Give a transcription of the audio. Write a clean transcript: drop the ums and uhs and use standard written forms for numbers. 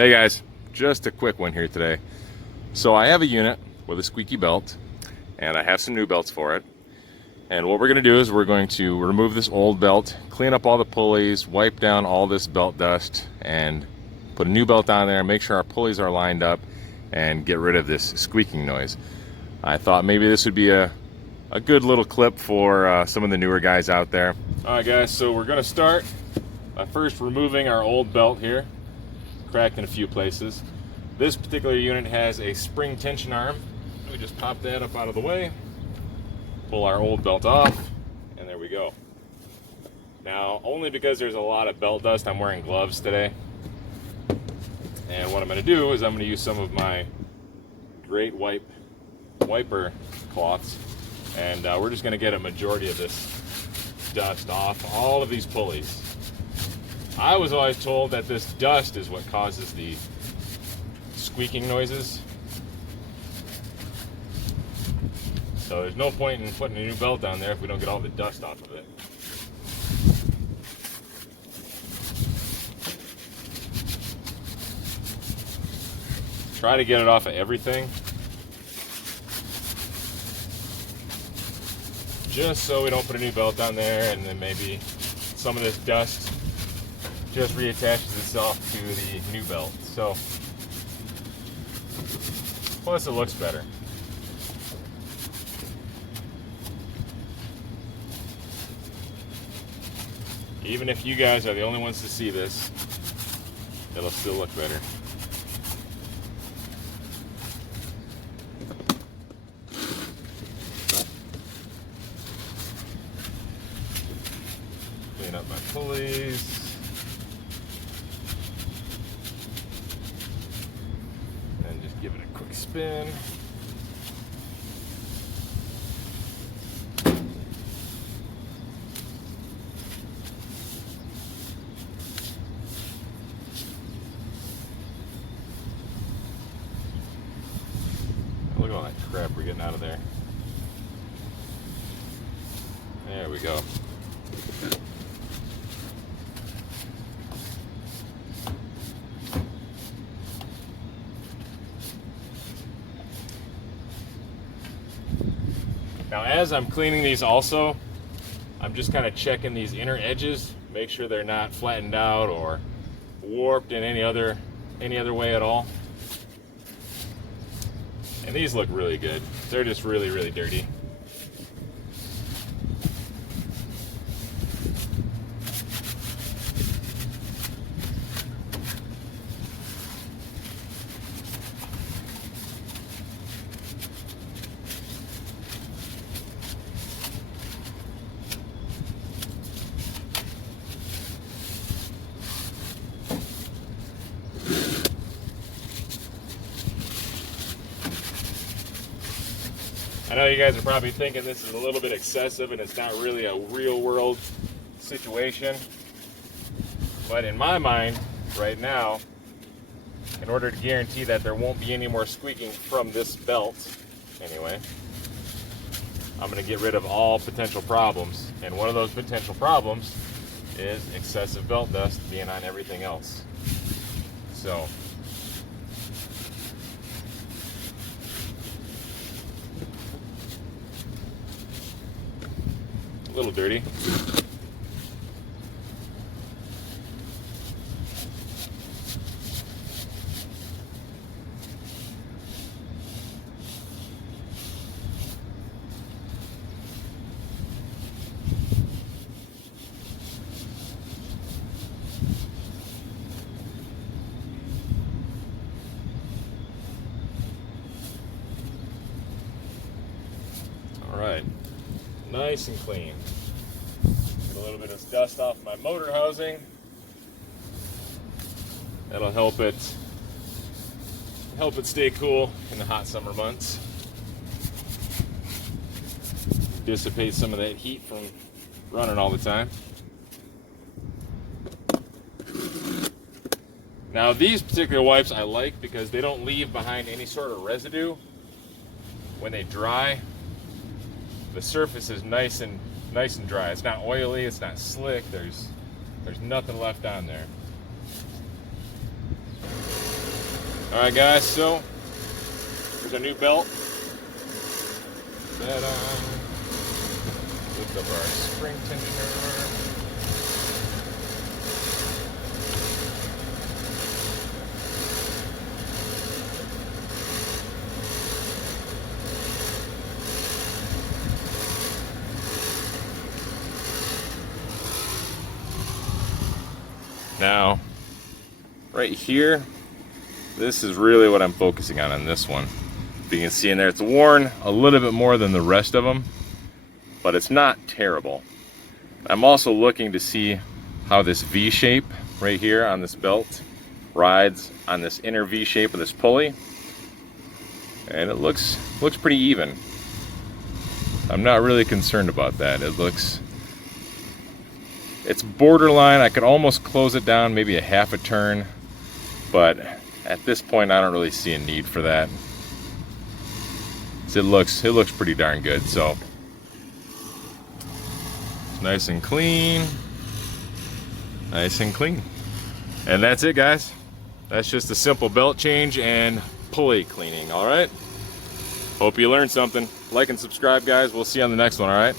Hey guys, just a quick one here today. So I have a unit with a squeaky belt and I have some new belts for it. And what we're going to do is we're going to remove this old belt, clean up all the pulleys, wipe down all this belt dust, and put a new belt on there, make sure our pulleys are lined up, and get rid of this squeaking noise. I thought maybe this would be a good little clip for some of the newer guys out there. Alright guys, so we're going to start by first removing our old belt here. Cracked in a few places. This particular unit has a spring tension arm. We just pop that up out of the way, pull our old belt off, and there we go. Now, only because there's a lot of belt dust, I'm wearing gloves today. And what I'm going to do is I'm going to use some of my great wiper cloths, and we're just going to get a majority of this dust off all of these pulleys. I was always told that this dust is what causes the squeaking noises. So there's no point in putting a new belt on there if we don't get all the dust off of it. Try to get it off of everything, just so we don't put a new belt on there and then maybe some of this dust just reattaches itself to the new belt. So, plus it looks better. Even if you guys are the only ones to see this, it'll still look better. Clean up my pulleys. Give it a quick spin. Look at all that crap we're getting out of there. There we go. Now, as I'm cleaning these also, I'm just kind of checking these inner edges, make sure they're not flattened out or warped in any other way at all. And these look really good. They're just really, really dirty. I know you guys are probably thinking this is a little bit excessive and it's not really a real world situation. But in my mind, right now, in order to guarantee that there won't be any more squeaking from this belt, anyway, I'm going to get rid of all potential problems. And one of those potential problems is excessive belt dust being on everything else. So, a little dirty. All right, nice and clean. Get a little bit of dust off my motor housing. That'll help it stay cool in the hot summer months. Dissipate some of that heat from running all the time. Now these particular wipes I like because they don't leave behind any sort of residue. When they dry, the surface is nice and dry. It's not oily, it's not slick, there's nothing left on there. All right, guys, so here's our new belt. That lift up our spring tensioner. Now, right here, this is really what I'm focusing on this one. If you can see in there, it's worn a little bit more than the rest of them, but it's not terrible. I'm also looking to see how this V shape right here on this belt rides on this inner V shape of this pulley, and it looks pretty even. I'm not really concerned about that. It's borderline. I could almost close it down maybe a half a turn, but at this point I don't really see a need for that. It looks pretty darn good. So nice and clean, and that's it, guys. That's just a simple belt change and pulley cleaning. All right, hope you learned something. Like and subscribe, guys. We'll see you on the next one. All right.